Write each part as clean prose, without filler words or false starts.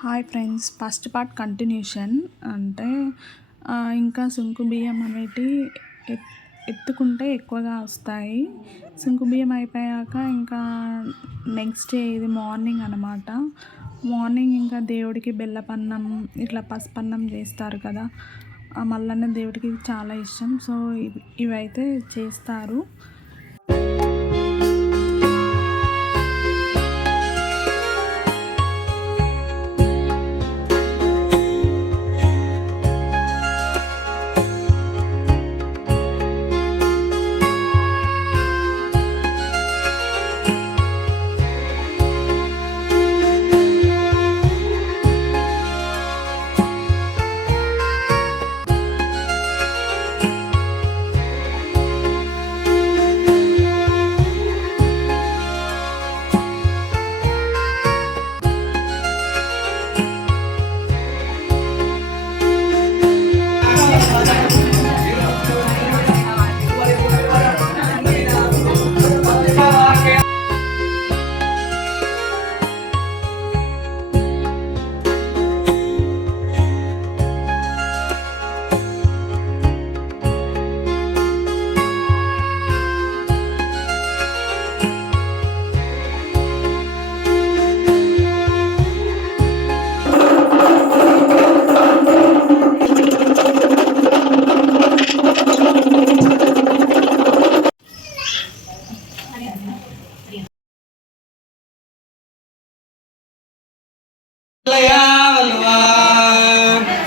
Hi friends, first part continuation. అంటే ఇంకా సుంకు బియ్యం అనేటివి ఎత్తుకుంటే ఎక్కువగా వస్తాయి. సుంకు బియ్యం అయిపోయాక ఇంకా నెక్స్ట్ డే ఇది మార్నింగ్ అనమాట. మార్నింగ్ ఇంకా దేవుడికి బెల్లపన్నం ఇట్లా పసుపన్నం చేస్తారు కదా. మల్లన్న దేవుడికి చాలా ఇష్టం. సో ఇవైతే చేస్తారు.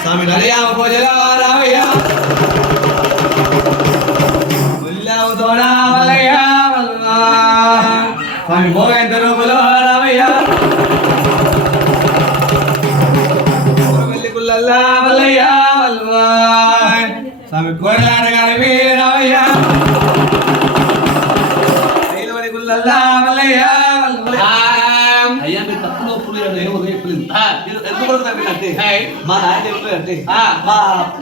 Sami Nariya Pojala Ramaya Ullau Dona Malaya Malwa Sami Mogendra Bulo Ramaya Urvalli Kullalla Malaya Malwa Sami Kodana Garvi Ramaya Ailwani Kullalla Malaya Malwa అయ్యా మీరు తప్పులో పులి ఎందుకంటే మా నాయన చెప్పారంటే మా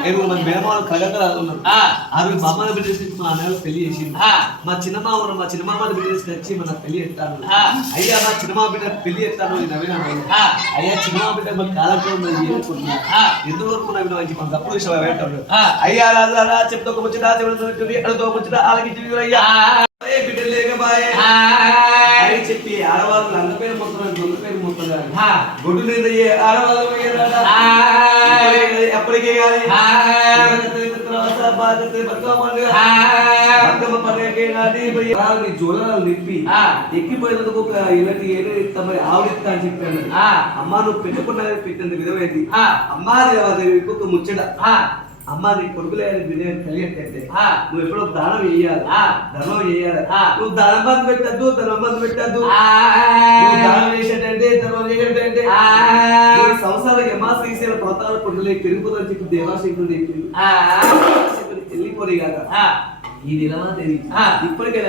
7 మంది మేనమాలు కడగరాలు ఉన్నారు. ఆరు బొమ్మను బిడ్డేసి మా అన్నయ్య పెళ్లి చేసింది. మా చిన్నమ్మ ఉన్నారు, మా చిన్నమామని బిడ్డేసి వచ్చి మన పెళ్లి ఎత్తాను. అయ్యా మా చిన్నమా బిడ్డ పెళ్లి ఎత్తాను నవీన అయ్యా చిన్నమా బిడ్డ మన కాలంలో ఏనుకున్నా ఎందుకు నవీన మంచి మన తప్పుడు విషయం పెట్టాడు. అయ్యా రాజా చెప్తా ముచ్చట ఎక్కడతో ముచ్చట ఆలకించి అయ్యా బిడ్డ లేకబాయే అని చెప్పి ఆడవాళ్ళు అన్న పేరు మొత్తం దొంగ పేరు మొత్తం గొడ్డు మీద ఆడవాళ్ళు ఎప్పటికే జోలనాలు నింపి ఎక్కిపోయినందుకు ఒక ఇలాంటి ఏదో మరి ఆవిడిస్తా అని చెప్పాను. అమ్మా నువ్వు పెట్టుకున్నది పెట్టినంత విధమైంది. అమ్మా దేవాదేవికి ఒక ముచ్చట. అమ్మా నీ కొడుకులే కలిగట్టే నువ్వు ఎప్పుడో దానం వేయాలి, ధర్మం చేయాలి. నువ్వు ధనం బంధు పెట్టద్దు, ధర్మం బంధు పెట్టద్దు. దానం చేసేటంటే ధర్మం చేసేటంటే సంవత్సరాల యమాశ్రీసేన పర్వతాల కొడుకులే పెరిగిపోతుందని చెప్పి దేవాశంకుడు చెప్పింది. వెళ్ళిపోయి కాక ఈ నిలవా తెలియదు ఇప్పటికే